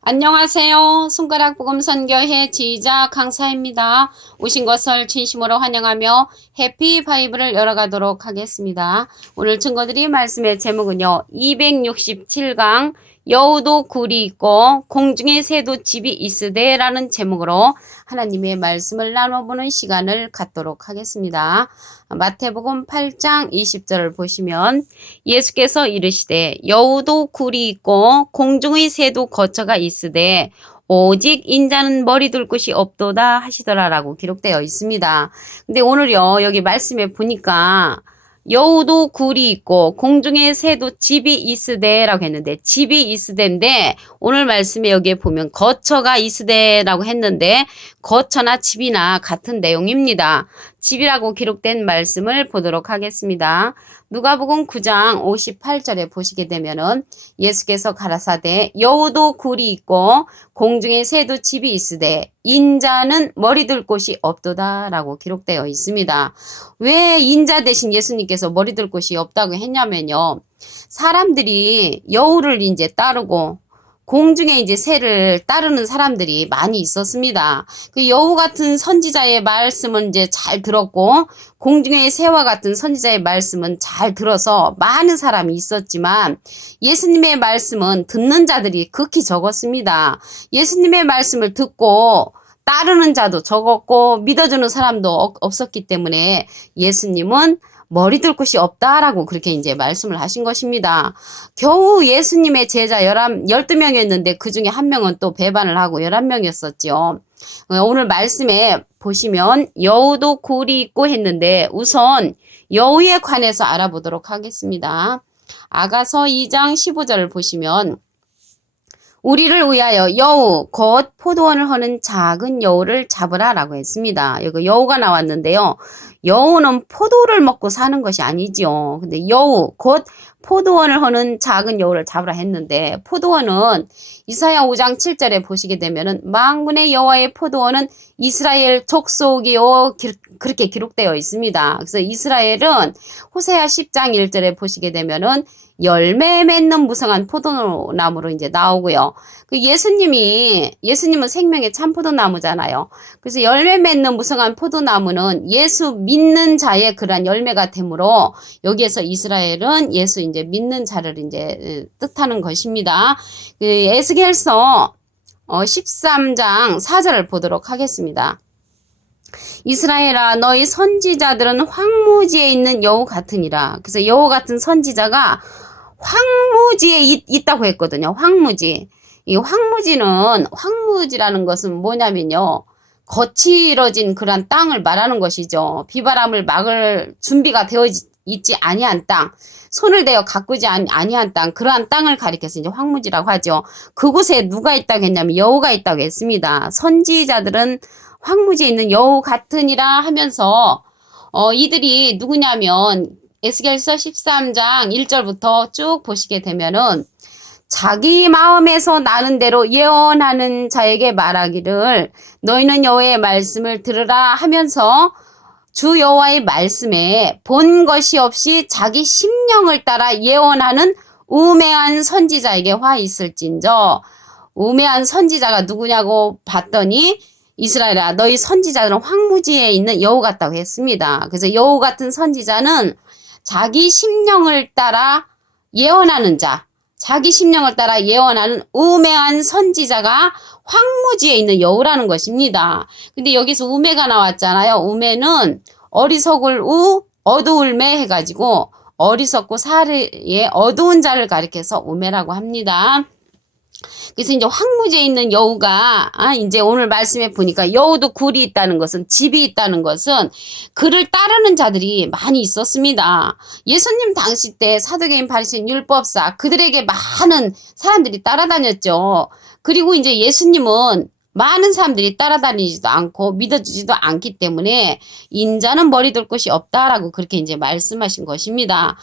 안녕하세요. 손가락 복음 선교회 지휘자 강사입니다. 오신 것을 진심으로 환영하며 해피 바이블을 열어가도록 하겠습니다. 오늘 증거드릴 말씀의 제목은요. 267강 여우도 굴이 있고 공중의 새도 집이 있으되 라는 제목으로 하나님의 말씀을 나눠보는 시간을 갖도록 하겠습니다. 마태복음 8장 20절을 보시면 예수께서 이르시되 여우도 굴이 있고 공중의 새도 거처가 있으되 오직 인자는 머리 둘 곳이 없도다 하시더라라고 기록되어 있습니다. 근데 오늘요 여기 말씀에 보니까 여우도 굴이 있고 공중의 새도 집이 있으되라고 했는데 집이 있으되인데 오늘 말씀에 여기에 보면 거처가 있으되라고 했는데 거처나 집이나 같은 내용입니다. 집이라고 기록된 말씀을 보도록 하겠습니다. 누가복음 9장 58절에 보시게 되면은 예수께서 가라사대 여우도 굴이 있고 공중의 새도 집이 있으되 인자는 머리 둘 곳이 없도다라고 기록되어 있습니다. 왜 인자 대신 예수님께서 머리 둘 곳이 없다고 했냐면요. 사람들이 여우를 이제 따르고 공중에 이제 새를 따르는 사람들이 많이 있었습니다. 그 여우 같은 선지자의 말씀은 이제 잘 들었고 공중의 새와 같은 선지자의 말씀은 잘 들어서 많은 사람이 있었지만 예수님의 말씀은 듣는 자들이 극히 적었습니다. 예수님의 말씀을 듣고 따르는 자도 적었고 믿어주는 사람도 없었기 때문에 예수님은 머리 둘 곳이 없다라고 그렇게 이제 말씀을 하신 것입니다. 겨우 예수님의 제자 12명이었는데 그 중에 한 명은 또 배반을 하고 11명이었었죠. 오늘 말씀에 보시면 여우도 굴이 있고 했는데 우선 여우에 관해서 알아보도록 하겠습니다. 아가서 2장 15절을 보시면 우리를 위하여 여우 곧 포도원을 허는 작은 여우를 잡으라 라고 했습니다. 여기 여우가 나왔는데요. 여우는 포도를 먹고 사는 것이 아니지요. 근데 여우 곧 포도원을 허는 작은 여우를 잡으라 했는데 포도원은 이사야 5장 7절에 보시게 되면은 만군의 여호와의 포도원은 이스라엘 족속이요 그렇게 기록되어 있습니다. 그래서 이스라엘은 호세아 10장 1절에 보시게 되면은 열매 맺는 무성한 포도나무로 이제 나오고요. 예수님은 생명의 참 포도나무잖아요. 그래서 열매 맺는 무성한 포도나무는 예수 믿는 자의 그러한 열매가 되므로 여기에서 이스라엘은 예수 이제 믿는 자를 이제 뜻하는 것입니다. 에스겔서 13장 4절을 보도록 하겠습니다. 이스라엘아 너희 선지자들은 황무지에 있는 여우 같으니라. 그래서 여우 같은 선지자가 황무지에 있다고 했거든요. 황무지. 이 황무지라는 것은 뭐냐면요. 거칠어진 그런 땅을 말하는 것이죠. 비바람을 막을 준비가 되어 있지 아니한 땅. 손을 대어 가꾸지 아니한 땅. 그러한 땅을 가리켜서 이제 황무지라고 하죠. 그곳에 누가 있다고 했냐면 여우가 있다고 했습니다. 선지자들은 황무지에 있는 여우 같으니라 하면서 이들이 누구냐면 에스겔서 13장 1절부터 쭉 보시게 되면은 자기 마음에서 나는 대로 예언하는 자에게 말하기를 너희는 여호와의 말씀을 들으라 하면서 주 여호와의 말씀에 본 것이 없이 자기 심령을 따라 예언하는 우매한 선지자에게 화 있을진저. 우매한 선지자가 누구냐고 봤더니 이스라엘아 너희 선지자들은 황무지에 있는 여우 같다고 했습니다. 그래서 여우 같은 선지자는 자기 심령을 따라 예언하는 자, 자기 심령을 따라 예언하는 우매한 선지자가 황무지에 있는 여우라는 것입니다. 근데 여기서 우매가 나왔잖아요. 우매는 어리석을 어두울 매 해가지고 어리석고 사리에 어두운 자를 가리켜서 우매라고 합니다. 그래서 이제 황무지에 있는 여우가 이제 오늘 말씀에 보니까 여우도 굴이 있다는 것은 집이 있다는 것은 그를 따르는 자들이 많이 있었습니다. 예수님 당시 때 사두개인 바리새인 율법사 그들에게 많은 사람들이 따라다녔죠. 그리고 이제 예수님은 많은 사람들이 따라다니지도 않고 믿어주지도 않기 때문에 인자는 머리 둘 곳이 없다라고 그렇게 이제 말씀하신 것입니다.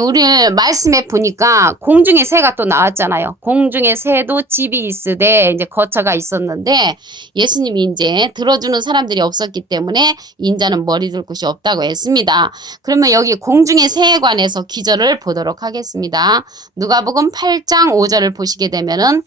우리 말씀에 보니까 공중의 새가 또 나왔잖아요. 공중의 새도 집이 있으되 이제 거처가 있었는데 예수님이 이제 들어주는 사람들이 없었기 때문에 인자는 머리 둘 곳이 없다고 했습니다. 그러면 여기 공중의 새에 관해서 기절을 보도록 하겠습니다. 누가복음 8장 5절을 보시게 되면은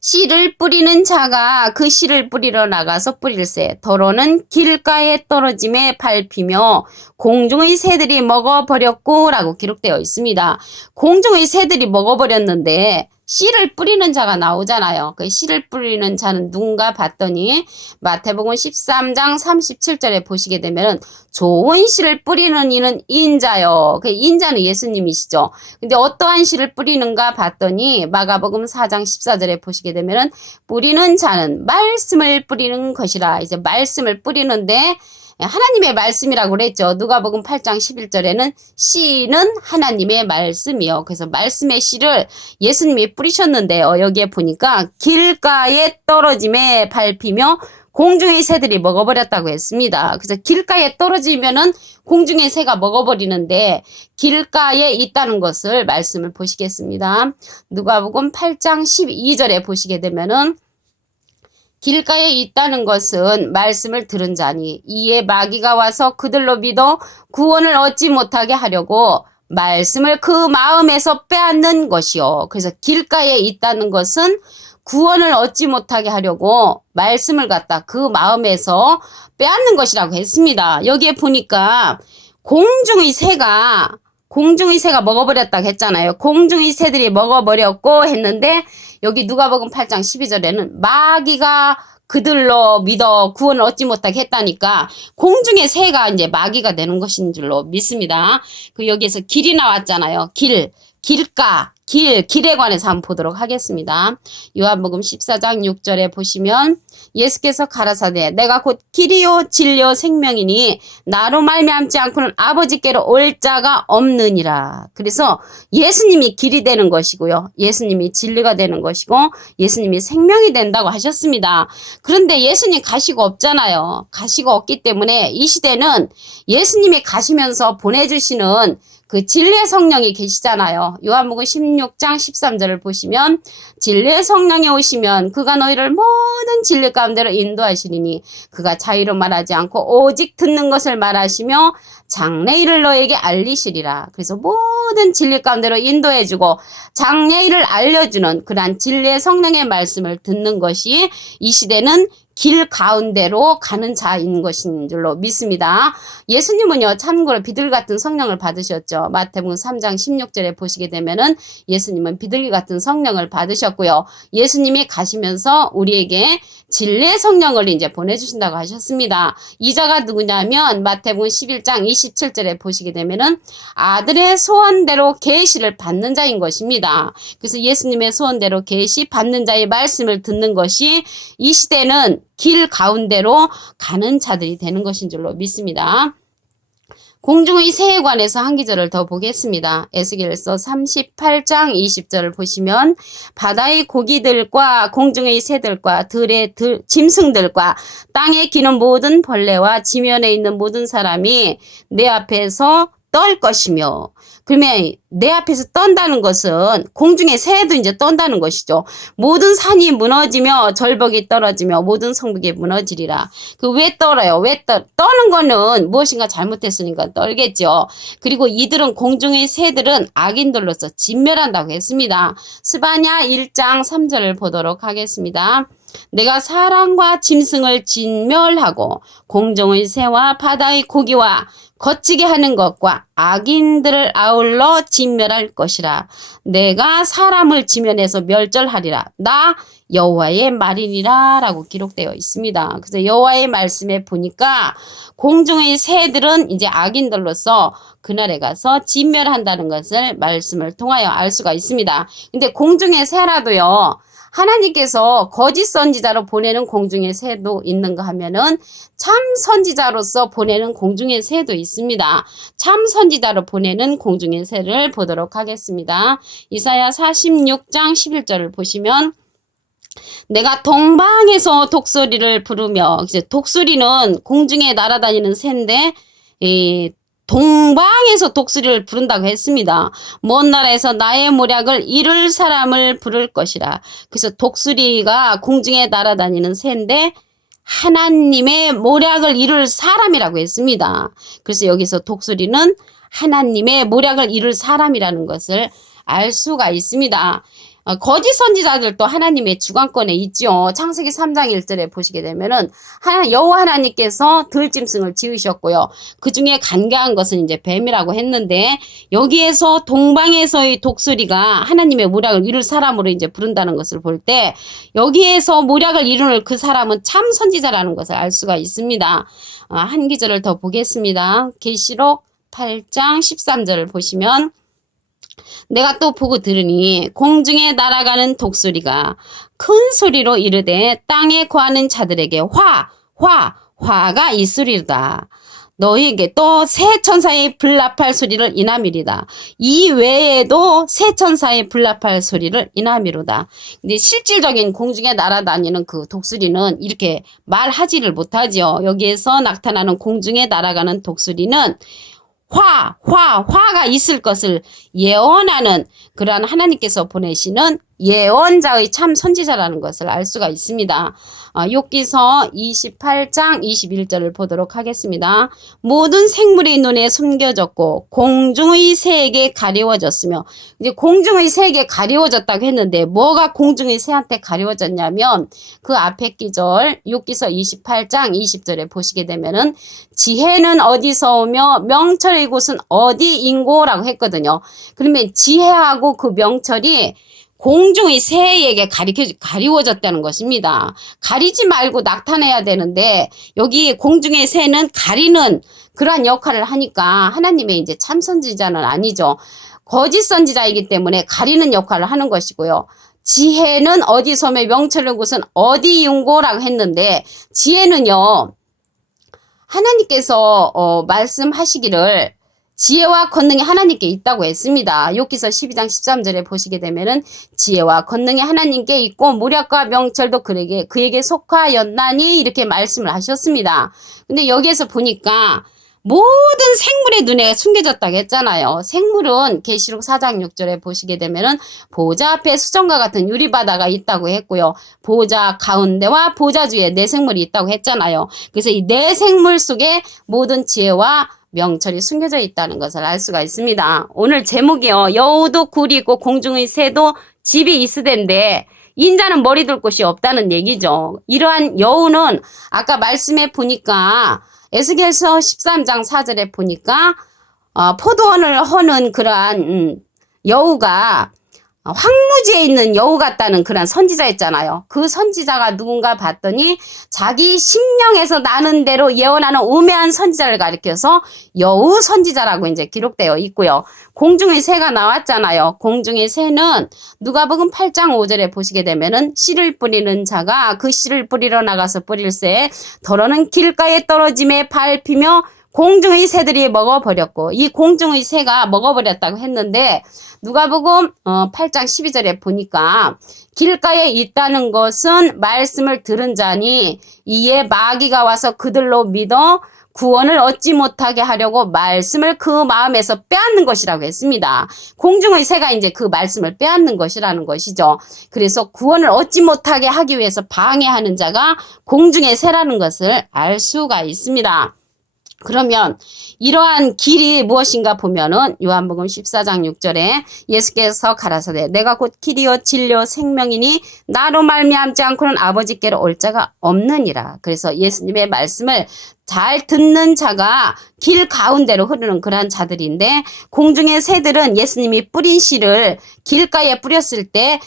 씨를 뿌리는 자가 그 씨를 뿌리러 나가서 뿌릴새. 더러는 길가에 떨어짐에 밟히며 공중의 새들이 먹어버렸고 라고 기록되어 있습니다. 공중의 새들이 먹어버렸는데 씨를 뿌리는 자가 나오잖아요. 그 씨를 뿌리는 자는 누군가 봤더니 마태복음 13장 37절에 보시게 되면 좋은 씨를 뿌리는 이는 인자요. 그 인자는 예수님이시죠. 근데 어떠한 씨를 뿌리는가 봤더니 마가복음 4장 14절에 보시게 되면 뿌리는 자는 말씀을 뿌리는 것이라. 이제 말씀을 뿌리는데 하나님의 말씀이라고 그랬죠. 누가복음 8장 11절에는 씨는 하나님의 말씀이요. 그래서 말씀의 씨를 예수님이 뿌리셨는데요. 여기에 보니까 길가에 떨어짐에 밟히며 공중의 새들이 먹어버렸다고 했습니다. 그래서 길가에 떨어지면은 공중의 새가 먹어버리는데 길가에 있다는 것을 말씀을 보시겠습니다. 누가복음 8장 12절에 보시게 되면은 길가에 있다는 것은 말씀을 들은 자니 이에 마귀가 와서 그들로 믿어 구원을 얻지 못하게 하려고 말씀을 그 마음에서 빼앗는 것이요. 그래서 길가에 있다는 것은 구원을 얻지 못하게 하려고 말씀을 갖다 그 마음에서 빼앗는 것이라고 했습니다. 여기에 보니까 공중의 새가 먹어버렸다고 했잖아요. 공중의 새들이 먹어버렸고 했는데 여기 누가복음 8장 12절에는 마귀가 그들로 믿어 구원을 얻지 못하게 했다니까 공중의 새가 이제 마귀가 되는 것인 줄로 믿습니다. 그 여기에서 길이 나왔잖아요. 길에 관해서 한번 보도록 하겠습니다. 요한복음 14장 6절에 보시면 예수께서 가라사대 내가 곧 길이요 진리요 생명이니 나로 말미암지 않고는 아버지께로 올 자가 없느니라. 그래서 예수님이 길이 되는 것이고요. 예수님이 진리가 되는 것이고 예수님이 생명이 된다고 하셨습니다. 그런데 예수님 가시고 없잖아요. 가시고 없기 때문에 이 시대는 예수님이 가시면서 보내주시는 그 진리의 성령이 계시잖아요. 요한복음 16장 13절을 보시면 진리의 성령이 오시면 그가 너희를 모든 진리 가운데로 인도하시리니 그가 자유로 말하지 않고 오직 듣는 것을 말하시며 장래일을 너에게 알리시리라. 그래서 모든 진리 가운데로 인도해주고 장래일을 알려주는 그러한 진리의 성령의 말씀을 듣는 것이 이 시대는 길 가운데로 가는 자인 것인 줄로 믿습니다. 예수님은요, 참고로 비둘기 같은 성령을 받으셨죠. 마태복음 3장 16절에 보시게 되면은 예수님은 비둘기 같은 성령을 받으셨고요. 예수님이 가시면서 우리에게 진리의 성령을 이제 보내주신다고 하셨습니다. 이자가 누구냐면 마태복음 11장 27절에 보시게 되면은 아들의 소원대로 계시를 받는 자인 것입니다. 그래서 예수님의 소원대로 계시 받는 자의 말씀을 듣는 것이 이 시대는 길 가운데로 가는 자들이 되는 것인 줄로 믿습니다. 공중의 새에 관해서 한 기절을 더 보겠습니다. 에스겔서 38장 20절을 보시면 바다의 고기들과 공중의 새들과 들의 짐승들과 땅에 기는 모든 벌레와 지면에 있는 모든 사람이 내 앞에서 떨 것이며, 그러면 내 앞에서 떤다는 것은 공중의 새도 이제 떤다는 것이죠. 모든 산이 무너지며 절벽이 떨어지며 모든 성벽이 무너지리라. 그 왜 떨어요? 떠는 거는 무엇인가 잘못했으니까 떨겠죠. 그리고 이들은 공중의 새들은 악인들로서 진멸한다고 했습니다. 스바냐 1장 3절을 보도록 하겠습니다. 내가 사람과 짐승을 진멸하고 공중의 새와 바다의 고기와 거치게 하는 것과 악인들을 아울러 진멸할 것이라. 내가 사람을 지면에서 멸절하리라. 나 여호와의 말이니라 라고 기록되어 있습니다. 그래서 여호와의 말씀에 보니까 공중의 새들은 이제 악인들로서 그날에 가서 진멸한다는 것을 말씀을 통하여 알 수가 있습니다. 근데 공중의 새라도요, 하나님께서 거짓 선지자로 보내는 공중의 새도 있는가 하면은 참 선지자로서 보내는 공중의 새도 있습니다. 참 선지자로 보내는 공중의 새를 보도록 하겠습니다. 이사야 46장 11절을 보시면 내가 동방에서 독수리를 부르며, 이제 독수리는 공중에 날아다니는 새인데 동방에서 독수리를 부른다고 했습니다. 먼 나라에서 나의 모략을 이룰 사람을 부를 것이라. 그래서 독수리가 공중에 날아다니는 새인데 하나님의 모략을 이룰 사람이라고 했습니다. 그래서 여기서 독수리는 하나님의 모략을 이룰 사람이라는 것을 알 수가 있습니다. 거짓 선지자들도 하나님의 주관권에 있죠. 창세기 3장 1절에 보시게 되면은 여호와 하나님께서 들짐승을 지으셨고요. 그 중에 간교한 것은 이제 뱀이라고 했는데 여기에서 동방에서의 독수리가 하나님의 모략을 이룰 사람으로 이제 부른다는 것을 볼 때 여기에서 모략을 이루는 그 사람은 참 선지자라는 것을 알 수가 있습니다. 한 기절을 더 보겠습니다. 계시록 8장 13절을 보시면 내가 또 보고 들으니 공중에 날아가는 독수리가 큰 소리로 이르되 땅에 거하는 자들에게 화가 있으리로다. 너희에게 또 새 천사의 불납할 소리를 인하미리다. 이 외에도 새 천사의 불납할 소리를 인하미로다. 근데 실질적인 공중에 날아다니는 그 독수리는 이렇게 말하지를 못하죠. 여기에서 나타나는 공중에 날아가는 독수리는 화가 있을 것을 예언하는 그러한 하나님께서 보내시는 예언자의 참 선지자라는 것을 알 수가 있습니다. 욥기서 28장 21절을 보도록 하겠습니다. 모든 생물의 눈에 숨겨졌고 공중의 새에게 가리워졌으며, 이제 공중의 새에게 가리워졌다고 했는데 뭐가 공중의 새한테 가리워졌냐면 그 앞에 기절 욥기서 28장 20절에 보시게 되면은 지혜는 어디서 오며 명철의 곳은 어디인고라고 했거든요. 그러면 지혜하고 그 명철이 공중의 새에게 가리워졌다는 것입니다. 가리지 말고 나타내야 되는데 여기 공중의 새는 가리는 그러한 역할을 하니까 하나님의 이제 참 선지자는 아니죠. 거짓 선지자이기 때문에 가리는 역할을 하는 것이고요. 지혜는 어디서 오며 명철의 곳은 어디인고라고 했는데 지혜는요, 하나님께서 말씀하시기를 지혜와 권능이 하나님께 있다고 했습니다. 욥기서 12장 13절에 보시게 되면은 지혜와 권능이 하나님께 있고 모략과 명철도 그에게 속하였나니 이렇게 말씀을 하셨습니다. 근데 여기에서 보니까 모든 생물의 눈에 숨겨졌다고 했잖아요. 생물은 계시록 4장 6절에 보시게 되면은 보좌 앞에 수정과 같은 유리바다가 있다고 했고요. 보좌 가운데와 보좌 주위에 네 생물이 있다고 했잖아요. 그래서 이 네 생물 속에 모든 지혜와 명철이 숨겨져 있다는 것을 알 수가 있습니다. 오늘 제목이요. 여우도 굴이 있고 공중의 새도 집이 있으된데 인자는 머리 둘 곳이 없다는 얘기죠. 이러한 여우는 아까 말씀해 보니까 에스겔서 13장 4절에 보니까 포도원을 허는 그러한 여우가 황무지에 있는 여우 같다는 그런 선지자였잖아요. 그 선지자가 누군가 봤더니 자기 심령에서 나는 대로 예언하는 우매한 선지자를 가리켜서 여우 선지자라고 이제 기록되어 있고요. 공중의 새가 나왔잖아요. 공중의 새는 누가복음 8장 5절에 보시게 되면은 씨를 뿌리는 자가 그 씨를 뿌리러 나가서 뿌릴새 더러는 길가에 떨어짐에 밟히며 공중의 새들이 먹어버렸고, 이 공중의 새가 먹어버렸다고 했는데 누가복음 8장 12절에 보니까 길가에 있다는 것은 말씀을 들은 자니 이에 마귀가 와서 그들로 믿어 구원을 얻지 못하게 하려고 말씀을 그 마음에서 빼앗는 것이라고 했습니다. 공중의 새가 이제 그 말씀을 빼앗는 것이라는 것이죠. 그래서 구원을 얻지 못하게 하기 위해서 방해하는 자가 공중의 새라는 것을 알 수가 있습니다. 그러면 이러한 길이 무엇인가 보면은 요한복음 14장 6절에 예수께서 가라사대 내가 곧 길이요 진리요 생명이니 나로 말미암지 않고는 아버지께로 올 자가 없느니라. 그래서 예수님의 말씀을 잘 듣는 자가 길 가운데로 흐르는 그러한 자들인데 공중의 새들은 예수님이 뿌린 씨를 길가에 뿌렸을 때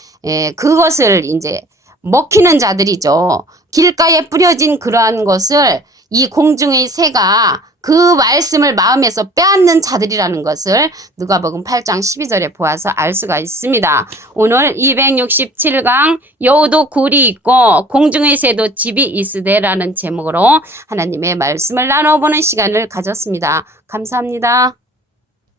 그것을 이제 먹히는 자들이죠. 길가에 뿌려진 그러한 것을 이 공중의 새가 그 말씀을 마음에서 빼앗는 자들이라는 것을 누가복음 8장 12절에 보아서 알 수가 있습니다. 오늘 267강 여우도 굴이 있고 공중의 새도 집이 있으되라는 제목으로 하나님의 말씀을 나눠보는 시간을 가졌습니다. 감사합니다.